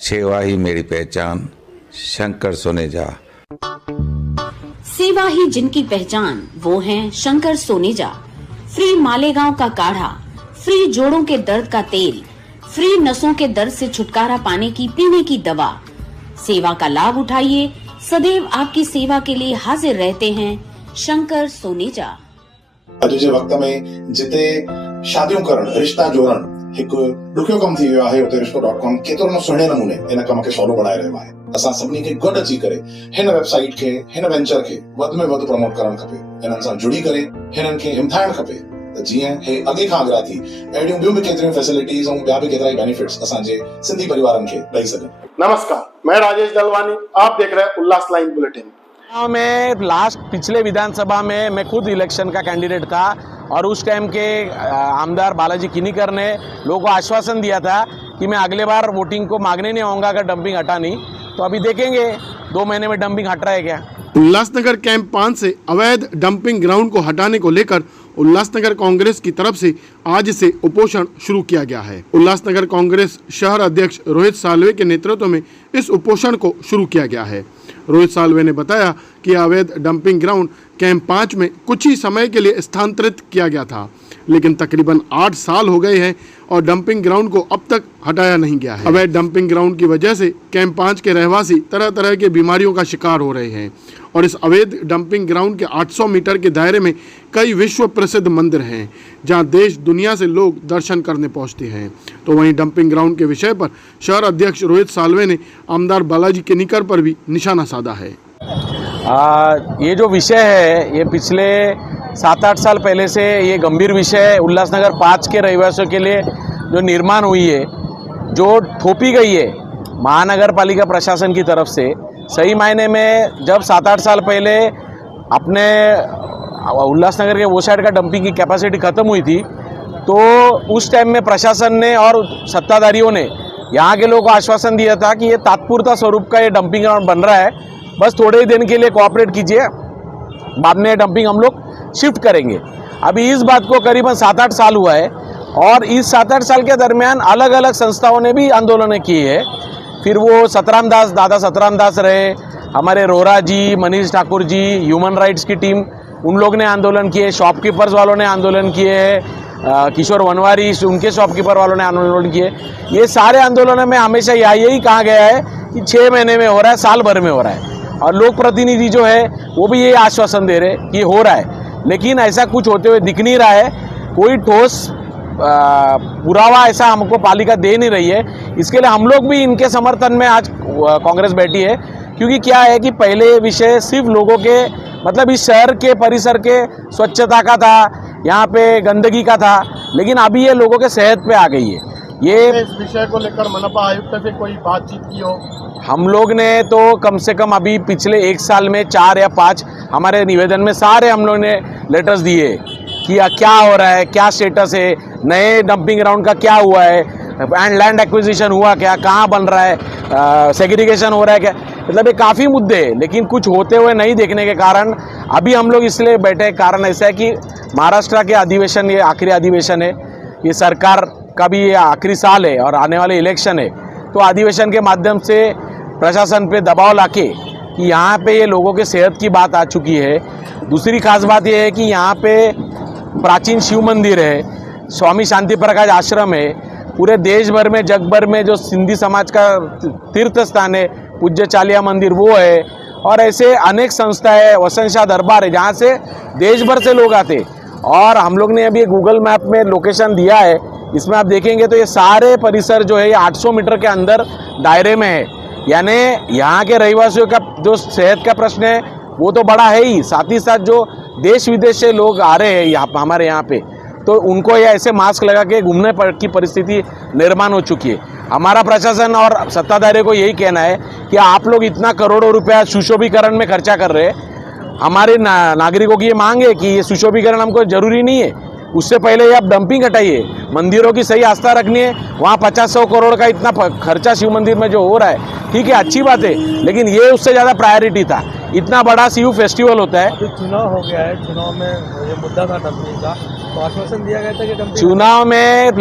सेवा ही मेरी पहचान, शंकर सोनेजा। सेवा ही जिनकी पहचान, वो हैं शंकर सोनेजा। फ्री मालेगांव का काढ़ा, फ्री जोड़ों के दर्द का तेल, फ्री नसों के दर्द से छुटकारा पाने की पीने की दवा। सेवा का लाभ उठाइए, सदैव आपकी सेवा के लिए हाजिर रहते हैं शंकर सोनेजा। अॼु जे वक़्त में जिते शादियूं करण, रिश्ता जोड़ण हिकु ॾुखियो कमु थी वियो आहे, उते रिश्तो.com केतिरो न सुहिणे नमूने इन कम खे सवलो बणाए रहियो आहे। असां सभिनी खे गॾु अची करे हिन वेबसाइट खे, हिन वेंचर खे वधि में वधि प्रमोट करणु खपे। हिननि सां जुड़ी करे हिननि खे हिमथाइणु खपे त जीअं हे अॻे खां अॻियां थी अहिड़ियूं ॿियूं बि केतिरियूं फैसिलिटीज़ ऐं ॿिया बि केतिरा बेनिफिट्स असांजे सिंधी परिवारनि खे ॾेई सघनि। नमस्कार, मैं राजेश दलवानी, आप देख रहे हैं उल्लास लाइन बुलेटिन। मैं पिछले विधानसभा में मैं खुद इलेक्शन का कैंडिडेट था और उस टाइम के आमदार बालाजी किनीकर ने लोगों को आश्वासन दिया था कि मैं अगले बार वोटिंग को मांगने नहीं आऊँगा अगर डंपिंग हटा नहीं। तो अभी देखेंगे 2 महीने में डंपिंग हट रहा है क्या। उल्लासनगर कैंप 5 से अवैध डंपिंग ग्राउंड को हटाने को लेकर उल्लासनगर कांग्रेस की तरफ से आज से उपोषण शुरू किया गया है। उल्लासनगर कांग्रेस शहर अध्यक्ष रोहित सालवे के नेतृत्व में इस उपोषण को शुरू किया गया है। रोहित सालवे ने बताया कि अवैध डंपिंग ग्राउंड कैंप 5 में कुछ ही समय के लिए स्थानांतरित किया गया था, लेकिन तकरीबन 8 साल हो गए हैं और डंपिंग ग्राउंड को अब तक हटाया नहीं गया है। अवैध डंपिंग ग्राउंड की वजह से कैंप 5 के रहवासी तरह तरह के बीमारियों का शिकार हो रहे हैं और इस अवैध डंपिंग ग्राउंड के 800 मीटर के दायरे में कई विश्व प्रसिद्ध मंदिर हैं जहां देश दुनिया से लोग दर्शन करने पहुंचते हैं। तो वहीं डंपिंग ग्राउंड के विषय पर शहर अध्यक्ष रोहित सालवे ने आमदार बालाजी किनीकर पर भी निशाना साधा है। ये जो विषय है ये पिछले 7-8 साल पहले से ये गंभीर विषय है। उल्लासनगर 5 के रहवासियों के लिए जो निर्माण हुई है, जो थोपी गई है महानगर पालिका प्रशासन की तरफ से, सही मायने में जब 7-8 साल पहले अपने उल्लासनगर के वो साइड का डंपिंग की कैपेसिटी ख़त्म हुई थी, तो उस टाइम में प्रशासन ने और सत्ताधारियों ने यहाँ के लोगों को आश्वासन दिया था कि ये तात्पुरता स्वरूप का ये डंपिंग ग्राउंड बन रहा है, बस थोड़े ही दिन के लिए कोऑपरेट कीजिए, बाद में डंपिंग हम लोग शिफ्ट करेंगे। अभी इस बात को करीबन 7-8 साल हुआ है और इस 7-8 साल के दरमियान अलग अलग संस्थाओं ने भी आंदोलन किए हैं। फिर वो दादा सतराम दास रहे, हमारे रोरा जी, मनीष ठाकुर जी, ह्यूमन राइट्स की टीम, उन लोग ने आंदोलन किए, शॉपकीपर्स वालों ने आंदोलन किए हैं, किशोर वनवारी उनके शॉपकीपर वालों ने आंदोलन किए। ये सारे आंदोलनों में हमेशा यही कहा गया है कि 6 महीने में हो रहा है, साल भर में हो रहा है, और लोक प्रतिनिधि जो है वो भी ये आश्वासन दे रहे कि हो रहा है, लेकिन ऐसा कुछ होते हुए दिख नहीं रहा है। कोई ठोस पुरावा ऐसा हमको पालिका दे नहीं रही है। इसके लिए हम लोग भी इनके समर्थन में आज कांग्रेस बैठी है, क्योंकि क्या है कि पहले विषय सिर्फ लोगों के मतलब इस शहर के परिसर के स्वच्छता का था, यहाँ पे गंदगी का था, लेकिन अभी ये लोगों के सेहत पे आ गई है। ये इस विषय को लेकर मनपा आयुक्त से कोई बातचीत की हो? हम लोग ने तो कम से कम अभी पिछले 1 साल में 4 या 5 हमारे निवेदन में सारे हम लोग ने लेटर्स दिए कि क्या हो रहा है, क्या स्टेटस है, नए डंपिंग ग्राउंड का क्या हुआ है, एंड लैंड एक्विजिशन हुआ क्या, कहाँ बन रहा है, सेग्रीगेशन हो रहा है क्या, मतलब ये काफ़ी मुद्दे हैं, लेकिन कुछ होते हुए नहीं देखने के कारण अभी हम लोग इसलिए बैठे। कारण ऐसा है कि महाराष्ट्र के अधिवेशन, ये आखिरी अधिवेशन है, ये सरकार का भी ये आखिरी साल है और आने वाले इलेक्शन है, तो अधिवेशन के माध्यम से प्रशासन पे दबाव लाके कि यहाँ पे ये लोगों के सेहत की बात आ चुकी है। दूसरी खास बात ये है कि यहाँ पे प्राचीन शिव मंदिर है, स्वामी शांति प्रकाश आश्रम है, पूरे देश भर में जग भर में जो सिंधी समाज का तीर्थ स्थान है पूज्य चालिया मंदिर वो है, और ऐसे अनेक संस्थाएं, वसंत शाह दरबार है जहाँ से देश भर से लोग आते। और हम लोग ने अभी गूगल मैप में लोकेशन दिया है, इसमें आप देखेंगे तो ये सारे परिसर जो है ये 800 मीटर के अंदर दायरे में है, यानी यहाँ के रहवासियों का जो सेहत का प्रश्न है वो तो बड़ा है ही, साथ ही साथ जो देश विदेश से लोग आ रहे हैं यहाँ हमारे यहाँ पे, तो उनको ये ऐसे मास्क लगा के घूमने की परिस्थिति निर्माण हो चुकी है। हमारा प्रशासन और सत्ताधारियों को यही कहना है कि आप लोग इतना करोड़ों रुपया सुशोभीकरण में खर्चा कर रहे हैं, हमारे नागरिकों की ये मांग है कि ये सुशोभीकरण हमको जरूरी नहीं है, उससे पहले ये आप डंपिंग हटाइए, मंदिरों की सही आस्था रखनी है। वहाँ 50-100 करोड़ का इतना खर्चा शिव मंदिर में जो हो रहा है, ठीक है, अच्छी बात है, लेकिन ये उससे ज़्यादा प्रायोरिटी था। इतना बड़ा शिव फेस्टिवल होता है। चुनाव हो गया है, चुनाव में ये मुद्दा था डंपिंग का, तो आश्वासन दिया गया था कि डंपिंग चुनाव में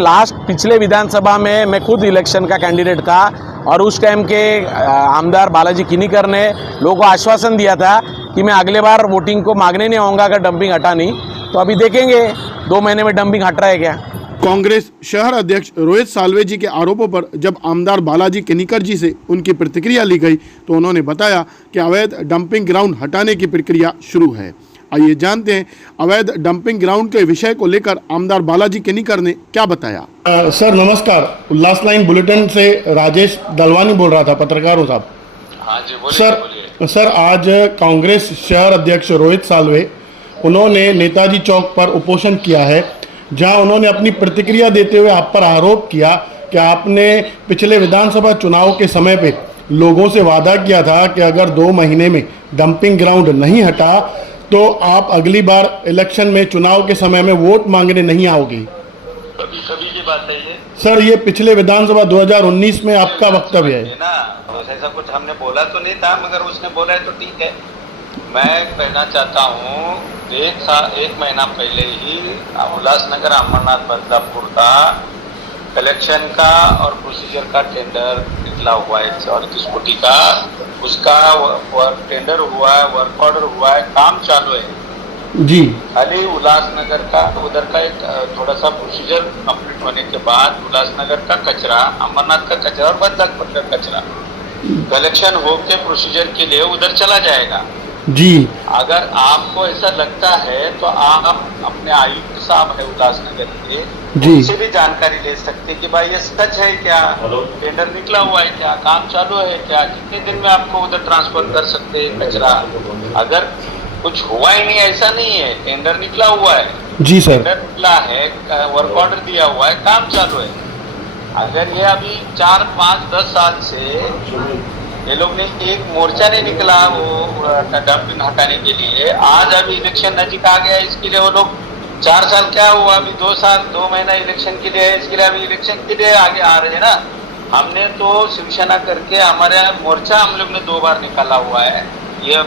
पिछले विधानसभा में मैं खुद इलेक्शन का कैंडिडेट था और उस टाइम के आमदार बालाजी किनीकर ने लोगों को आश्वासन दिया था कि मैं अगले बार वोटिंग को मांगने नहीं आऊँगा अगर डंपिंग हटा नहीं। तो अभी देखेंगे 2 महीने में डंपिंग हट रहा है क्या। कांग्रेस शहर अध्यक्ष रोहित साल्वे जी के आरोपों पर जब आमदार बालाजी किनीकर जी से उनकी प्रतिक्रिया ली गई तो उन्होंने बताया कि अवैध डंपिंग ग्राउंड हटाने की प्रक्रिया शुरू है। आइए जानते हैं अवैध डंपिंग ग्राउंड के विषय को लेकर आमदार बालाजी किनीकर ने क्या बताया। सर नमस्कार, उल्लास लाइन बुलेटिन से राजेश दलवानी बोल रहा था, पत्रकार हूँ साहब। हाँ जी बोलिए। सर आज कांग्रेस शहर अध्यक्ष रोहित साल्वे उन्होंने नेताजी चौक पर उपोषण किया है, जहां उन्होंने अपनी प्रतिक्रिया देते हुए आप पर आरोप किया कि आपने पिछले विधानसभा चुनाव के समय पे लोगों से वादा किया था कि अगर 2 महीने में डंपिंग ग्राउंड नहीं हटा तो आप अगली बार इलेक्शन में चुनाव के समय में वोट मांगने नहीं आओगे। कभी की बात है ये? सर ये पिछले विधानसभा 2019 में आपका वक्तव्य है ना, ऐसा कुछ हमने बोला तो नहीं था, मगर उसने बोला है तो ठीक है। मैं कहना चाहता हूँ 1 महीना पहले ही उल्लासनगर अमरनाथ बदलापुर का कलेक्शन का और प्रोसीजर का टेंडर निकला हुआ है 134 कोटी का, उसका टेंडर हुआ है, वर्क ऑर्डर हुआ है, काम चालू है जी। खाली उल्लासनगर का उधर का एक थोड़ा सा प्रोसीजर कंप्लीट होने के बाद उल्लासनगर का कचरा, अमरनाथ का कचरा और बदलापुर का कचरा कलेक्शन होके प्रोसीजर के लिए उधर चला जाएगा जी। अगर आपको ऐसा लगता है तो आप अपने आयुक्त साहब है उल्लासनगर के, उनसे भी जानकारी ले सकते कि भाई ये सच है क्या, टेंडर निकला हुआ है क्या, काम चालू है क्या, कितने दिन में आपको उधर ट्रांसफर कर सकते हैं कचरा। अगर कुछ हुआ ही नहीं, ऐसा नहीं है, टेंडर निकला हुआ है जी सर, टेंडर निकला है, वर्क ऑर्डर दिया हुआ है, काम चालू है। अगर ये अभी 4, 5, 10 साल से ये लोग ने एक मोर्चा नहीं निकला वो डंपिंग हटाने के लिए, आज अभी इलेक्शन नजीक आ गया, इसके लिए वो लोग 4 साल क्या हुआ, अभी 2 साल 2 महीना इलेक्शन के लिए है, इसके लिए अभी इलेक्शन के लिए आगे आ रहे हैं ना। हमने तो शिवसेना करके हमारे मोर्चा हम लोग ने 2 बार निकाला हुआ है ये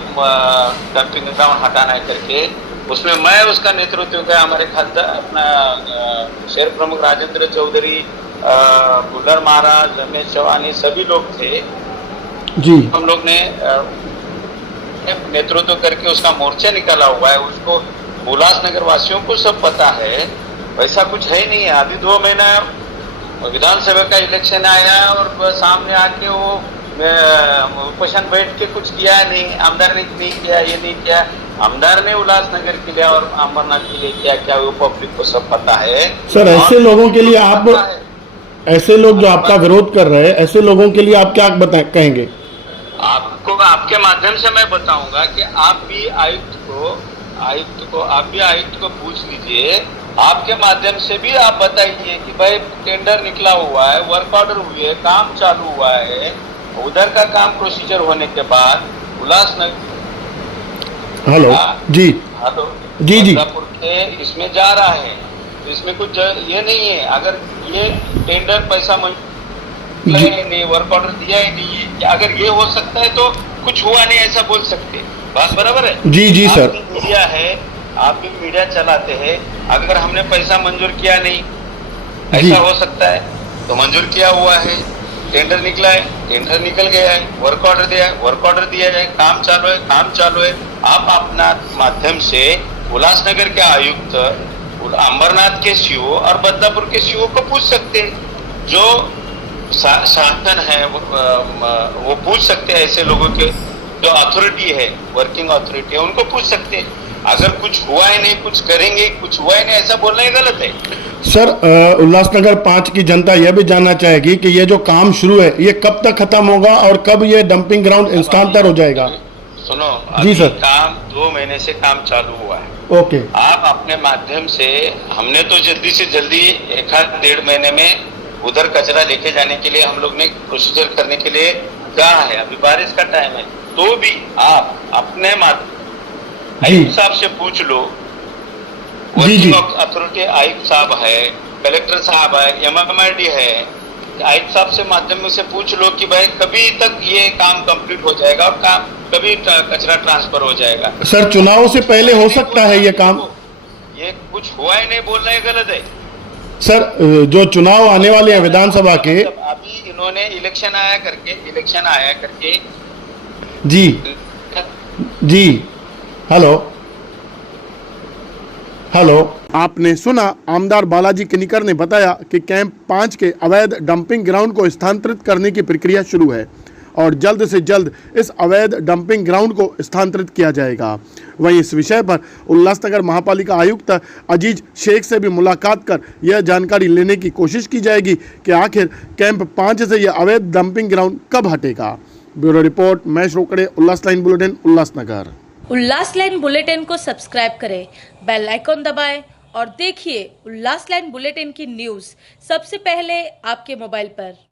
डंपिंग ग्राउंड हटाना करके, उसमें मैं उसका नेतृत्व किया, हमारे खासदार अपना शहर प्रमुख राजेंद्र चौधरी, बुल्लर महाराज, रमेश चौहान, ये सभी लोग थे जी। हम लोग ने नेतृत्व करके उसका मोर्चा निकाला हुआ है, उसको उल्लासनगर वासियों को सब पता है। वैसा कुछ है नहीं है। अभी 2 महीना विधानसभा का इलेक्शन आया और सामने आके वो उपोषण बैठ के कुछ किया नहीं, आमदार ने नहीं किया, ये नहीं किया। आमदार ने उल्लासनगर के लिए और अमरनाथ के लिए क्या क्या वो पब्लिक को सब पता है। सर ऐसे लोगों के लिए आप, ऐसे लोग जो आपका विरोध कर रहे हैं, ऐसे लोगों के लिए आप क्या कहेंगे? आपको आपके माध्यम से मैं बताऊंगा कि आप भी आयुक्त को पूछ लीजिए, आपके माध्यम से भी आप बताइए कि भाई टेंडर निकला हुआ है, वर्क ऑर्डर हुए है, काम चालू हुआ है, उधर का काम प्रोसीजर होने के बाद उल्लासनगर हेलो जी जी बदलापुर के इसमें जा रहा है, तो इसमें कुछ ये नहीं है। अगर ये टेंडर पैसा नहीं, वर्क ऑर्डर दिया ही नहीं है, अगर ये हो सकता है तो कुछ हुआ नहीं ऐसा बोल सकते, बात बराबर है? जी जी सर। मीडिया है, आप भी मीडिया चलाते हैं, अगर हमने पैसा मंजूर किया नहीं, ऐसा हो सकता है तो मंजूर किया हुआ है, टेंडर निकला है, टेंडर निकल गया है, वर्क ऑर्डर दिया है, वर्क ऑर्डर दिया जाए, काम चालू है, काम चालू है। आप अपना माध्यम से उल्लासनगर के आयुक्त, अमरनाथ के सीओ और बदलापुर के सीओ को पूछ सकते हैं, जो शासन है वो पूछ सकते हैं। ऐसे लोगों के जो अथॉरिटी है, वर्किंग अथॉरिटी है, उनको पूछ सकते हैं। अगर कुछ हुआ ही नहीं, कुछ करेंगे, कुछ हुआ ही नहीं, ऐसा बोलना ही गलत है। सर उल्लासनगर 5 की जनता यह भी जानना चाहेगी कि ये जो काम शुरू है ये कब तक खत्म होगा और कब ये डंपिंग ग्राउंड स्थानांतर हो जाएगा? सुनो जी सर, काम 2 महीने से काम चालू हुआ है। ओके, आप अपने माध्यम से, हमने तो जल्दी से जल्दी 1-1.5 महीने में उधर कचरा लेके जाने के लिए हम लोग ने प्रोसीजर करने के लिए कहा है। अभी बारिश का टाइम है, तो भी आप अपने आयुक्त साहब से पूछ लो, वर्किंग अथॉरिटी आयुक्त साहब है, कलेक्टर साहब है, MMRD है, आयुक्त साहब से माध्यम से पूछ लो कि भाई कभी तक ये काम कंप्लीट हो जाएगा और काम कभी कचरा ट्रांसफर हो जाएगा। सर चुनाव से पहले हो सकता है ये काम? ये कुछ हुआ ही नहीं बोलना ही गलत है। सर जो चुनाव आने वाले हैं विधानसभा के, अभी इन्होंने इलेक्शन आया करके जी जी, हेलो हेलो, आपने सुना आमदार बालाजी किनीकर ने बताया कि कैंप 5 के अवैध डंपिंग ग्राउंड को स्थानांतरित करने की प्रक्रिया शुरू है और जल्द से जल्द इस अवैध डंपिंग ग्राउंड को स्थानांतरित किया जाएगा। वहीं इस विषय पर उल्लासनगर महापालिका आयुक्त अजीज शेख से भी मुलाकात कर यह जानकारी लेने की कोशिश की जाएगी कि आखिर कैंप 5 से यह अवैध डंपिंग ग्राउंड कब हटेगा। ब्यूरो रिपोर्ट, महेश रोकड़े, उल्लास लाइन बुलेटिन, उल्लासनगर। उल्लास लाइन बुलेटिन को सब्सक्राइब करें, बेल आइकॉन दबाएं और देखिए उल्लास लाइन बुलेटिन की न्यूज़ सबसे पहले आपके मोबाइल पर।